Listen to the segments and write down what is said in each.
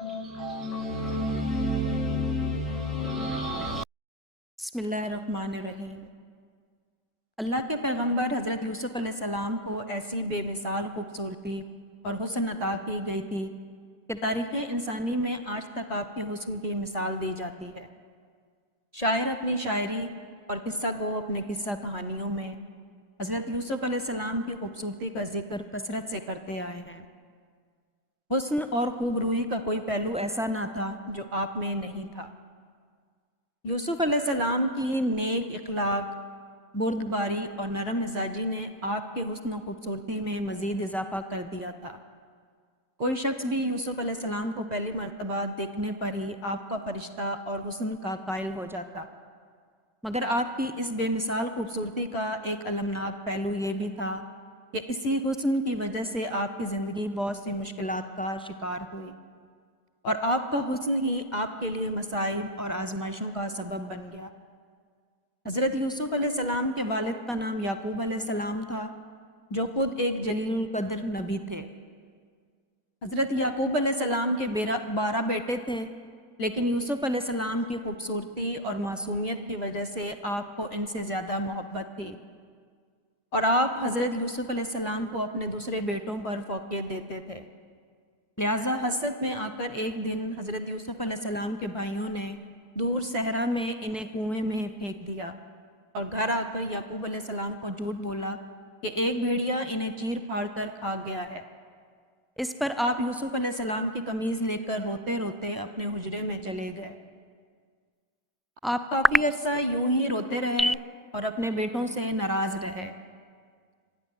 بسم اللہ الرحمن الرحیم۔ اللہ کے پیغمبر حضرت یوسف علیہ السلام کو ایسی بے مثال خوبصورتی اور حسن عطا کی گئی تھی کہ تاریخ انسانی میں آج تک آپ کے حسن کی مثال دی جاتی ہے۔ شاعر اپنی شاعری اور قصہ گو اپنے قصہ کہانیوں میں حضرت یوسف علیہ السلام کی خوبصورتی کا ذکر کثرت سے کرتے آئے ہیں۔ حسن اور خوب روئی کا کوئی پہلو ایسا نہ تھا جو آپ میں نہیں تھا۔ یوسف علیہ السلام کی نیک اخلاق، بردباری اور نرم مزاجی نے آپ کے حسن و خوبصورتی میں مزید اضافہ کر دیا تھا۔ کوئی شخص بھی یوسف علیہ السلام کو پہلی مرتبہ دیکھنے پر ہی آپ کا فرشتہ اور حسن کا قائل ہو جاتا، مگر آپ کی اس بے مثال خوبصورتی کا ایک المناک پہلو یہ بھی تھا کہ اسی حسن کی وجہ سے آپ کی زندگی بہت سی مشکلات کا شکار ہوئی، اور آپ کا حسن ہی آپ کے لیے مصائب اور آزمائشوں کا سبب بن گیا۔ حضرت یوسف علیہ السلام کے والد کا نام یعقوب علیہ السلام تھا، جو خود ایک جلیل القدر نبی تھے۔ حضرت یعقوب علیہ السلام کے 12 بیٹے تھے، لیکن یوسف علیہ السلام کی خوبصورتی اور معصومیت کی وجہ سے آپ کو ان سے زیادہ محبت تھی، اور آپ حضرت یوسف علیہ السلام کو اپنے دوسرے بیٹوں پر فوقیت دیتے تھے۔ لہٰذا حسد میں آ کر ایک دن حضرت یوسف علیہ السلام کے بھائیوں نے دور صحرا میں انہیں کنویں میں پھینک دیا، اور گھر آ کر یعقوب علیہ السلام کو جھوٹ بولا کہ ایک بھیڑیا انہیں چیر پھاڑ کر کھا گیا ہے۔ اس پر آپ یوسف علیہ السلام کی قمیض لے کر روتے روتے اپنے حجرے میں چلے گئے۔ آپ کافی عرصہ یوں ہی روتے رہے اور اپنے بیٹوں سے ناراض رہے۔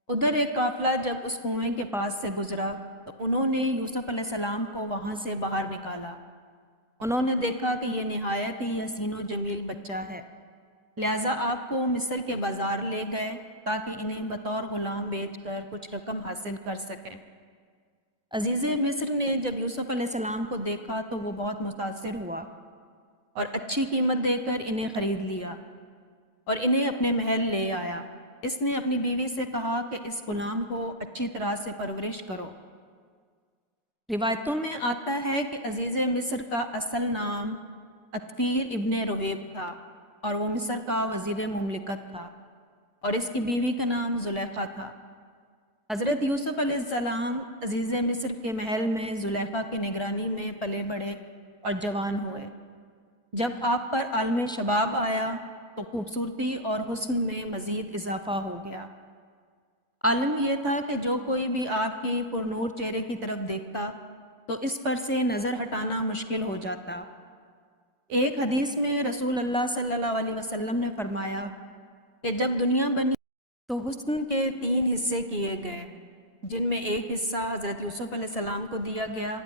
ادھر ایک قافلہ جب اس کنویں کے پاس سے گزرا تو انہوں نے یوسف علیہ السلام کو وہاں سے باہر نکالا۔ انہوں نے دیکھا کہ یہ نہایت ہی حسین و جمیل بچہ ہے، لہٰذا آپ کو مصر کے بازار لے گئے تاکہ انہیں بطور غلام بیچ کر کچھ رقم حاصل کر سکیں۔ عزیز مصر نے جب یوسف علیہ السلام کو دیکھا تو وہ بہت متاثر ہوا اور اچھی قیمت دے کر انہیں خرید لیا اور انہیں اپنے محل لے آیا۔ اس نے اپنی بیوی سے کہا کہ اس غلام کو اچھی طرح سے پرورش کرو۔ روایتوں میں آتا ہے کہ عزیز مصر کا اصل نام اطفیل ابن رہیب تھا، اور وہ مصر کا وزیر مملکت تھا، اور اس کی بیوی کا نام زلیخا تھا۔ حضرت یوسف علیہ السلام عزیز مصر کے محل میں زلیخا کی نگرانی میں پلے بڑھے اور جوان ہوئے۔ جب آپ پر عالم شباب آیا تو خوبصورتی اور حسن میں مزید اضافہ ہو گیا۔ عالم یہ تھا کہ جو کوئی بھی آپ کی پرنور چہرے کی طرف دیکھتا تو اس پر سے نظر ہٹانا مشکل ہو جاتا۔ ایک حدیث میں رسول اللہ صلی اللہ علیہ وسلم نے فرمایا کہ جب دنیا بنی تو حسن کے 3 حصے کیے گئے، جن میں ایک حصہ حضرت یوسف علیہ السلام کو دیا گیا،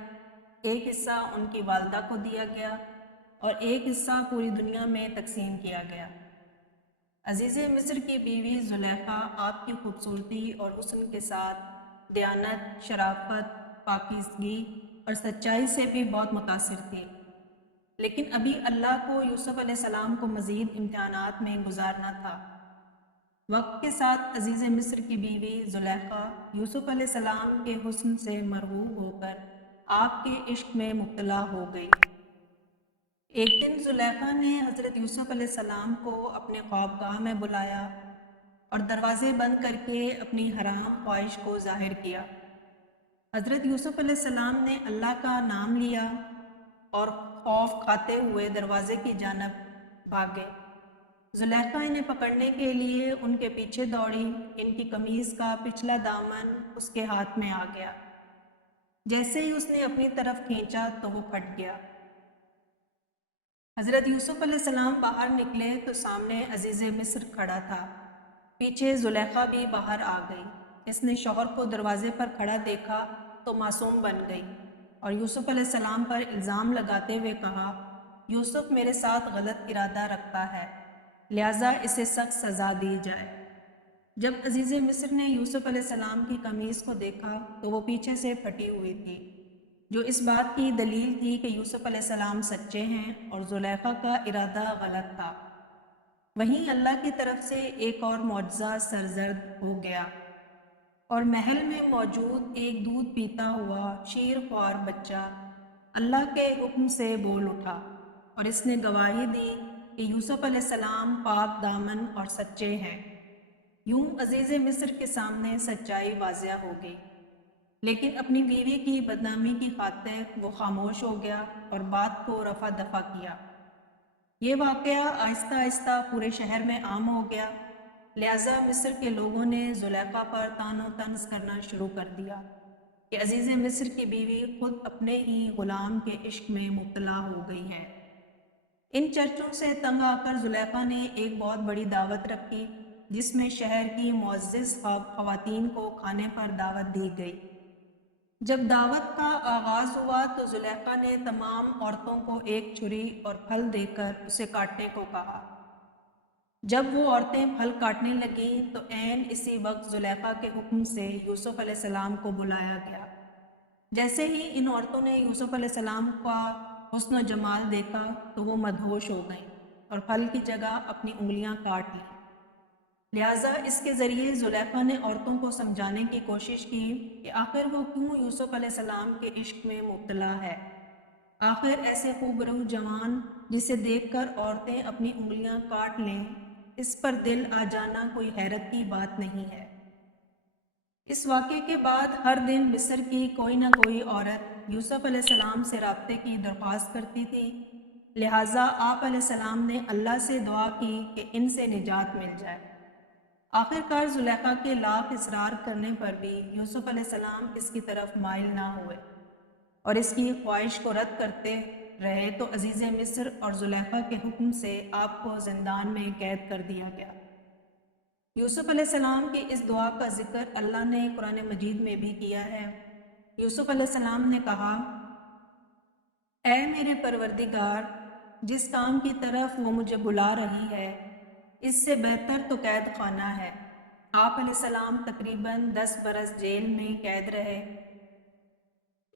ایک حصہ ان کی والدہ کو دیا گیا، اور ایک حصہ پوری دنیا میں تقسیم کیا گیا۔ عزیز مصر کی بیوی زلیخا آپ کی خوبصورتی اور حسن کے ساتھ دیانت، شرافت، پاکیزگی اور سچائی سے بھی بہت متاثر تھی، لیکن ابھی اللہ کو یوسف علیہ السلام کو مزید امتحانات میں گزارنا تھا۔ وقت کے ساتھ عزیز مصر کی بیوی زلیخا یوسف علیہ السلام کے حسن سے مرغوب ہو کر آپ کے عشق میں مبتلا ہو گئی۔ ایک دن زلیخا نے حضرت یوسف علیہ السلام کو اپنے خوابگاہ میں بلایا اور دروازے بند کر کے اپنی حرام خواہش کو ظاہر کیا۔ حضرت یوسف علیہ السلام نے اللہ کا نام لیا اور خوف کھاتے ہوئے دروازے کی جانب بھاگے۔ زلیخا انہیں پکڑنے کے لیے ان کے پیچھے دوڑی۔ ان کی قمیض کا پچھلا دامن اس کے ہاتھ میں آ گیا۔ جیسے ہی اس نے اپنی طرف کھینچا تو وہ پھٹ گیا۔ حضرت یوسف علیہ السلام باہر نکلے تو سامنے عزیز مصر کھڑا تھا، پیچھے زلیخا بھی باہر آ گئی۔ اس نے شوہر کو دروازے پر کھڑا دیکھا تو معصوم بن گئی اور یوسف علیہ السلام پر الزام لگاتے ہوئے کہا، یوسف میرے ساتھ غلط ارادہ رکھتا ہے، لہٰذا اسے سخت سزا دی جائے۔ جب عزیز مصر نے یوسف علیہ السلام کی قمیض کو دیکھا تو وہ پیچھے سے پھٹی ہوئی تھی، جو اس بات کی دلیل تھی کہ یوسف علیہ السلام سچے ہیں اور زلیخا کا ارادہ غلط تھا۔ وہیں اللہ کی طرف سے ایک اور معجزہ سرزد ہو گیا اور محل میں موجود ایک دودھ پیتا ہوا شیر خوار بچہ اللہ کے حکم سے بول اٹھا اور اس نے گواہی دی کہ یوسف علیہ السلام پاک دامن اور سچے ہیں۔ یوں عزیز مصر کے سامنے سچائی واضح ہو گئی، لیکن اپنی بیوی کی بدنامی کی خاطر وہ خاموش ہو گیا اور بات کو رفع دفع کیا۔ یہ واقعہ آہستہ آہستہ پورے شہر میں عام ہو گیا، لہٰذا مصر کے لوگوں نے زلیخا پر طعن و طنز کرنا شروع کر دیا کہ عزیز مصر کی بیوی خود اپنے ہی غلام کے عشق میں مبتلا ہو گئی ہے۔ ان چرچوں سے تنگ آ کر زلیخا نے ایک بہت بڑی دعوت رکھی، جس میں شہر کی معزز خواتین کو کھانے پر دعوت دی گئی۔ جب دعوت کا آغاز ہوا تو زلیخا نے تمام عورتوں کو ایک چھری اور پھل دے کر اسے کاٹنے کو کہا۔ جب وہ عورتیں پھل کاٹنے لگیں تو عین اسی وقت زلیخا کے حکم سے یوسف علیہ السلام کو بلایا گیا۔ جیسے ہی ان عورتوں نے یوسف علیہ السلام کا حسن و جمال دیکھا تو وہ مدہوش ہو گئیں اور پھل کی جگہ اپنی انگلیاں کاٹ لیں۔ لہٰذا اس کے ذریعے زلیخا نے عورتوں کو سمجھانے کی کوشش کی کہ آخر وہ کیوں یوسف علیہ السلام کے عشق میں مبتلا ہے۔ آخر ایسے خوبرو جوان جسے دیکھ کر عورتیں اپنی انگلیاں کاٹ لیں، اس پر دل آ جانا کوئی حیرت کی بات نہیں ہے۔ اس واقعے کے بعد ہر دن مصر کی کوئی نہ کوئی عورت یوسف علیہ السلام سے رابطے کی درخواست کرتی تھی، لہٰذا آپ علیہ السلام نے اللہ سے دعا کی کہ ان سے نجات مل جائے۔ آخرکار زلیخا کے لاکھ اصرار کرنے پر بھی یوسف علیہ السلام اس کی طرف مائل نہ ہوئے اور اس کی خواہش کو رد کرتے رہے تو عزیز مصر اور زلیخا کے حکم سے آپ کو زندان میں قید کر دیا گیا۔ یوسف علیہ السلام کی اس دعا کا ذکر اللہ نے قرآن مجید میں بھی کیا ہے۔ یوسف علیہ السلام نے کہا، اے میرے پروردگار، جس کام کی طرف وہ مجھے بلا رہی ہے اس سے بہتر تو قید خانہ ہے۔ آپ علیہ السلام تقریباً 10 برس جیل میں قید رہے۔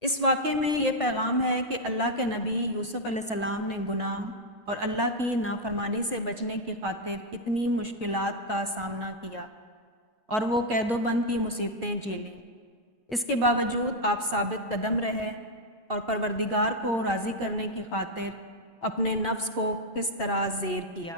اس واقعے میں یہ پیغام ہے کہ اللہ کے نبی یوسف علیہ السلام نے گناہ اور اللہ کی نافرمانی سے بچنے کی خاطر اتنی مشکلات کا سامنا کیا اور وہ قید و بند کی مصیبتیں جھیلیں۔ اس کے باوجود آپ ثابت قدم رہے اور پروردگار کو راضی کرنے کی خاطر اپنے نفس کو کس طرح زیر کیا۔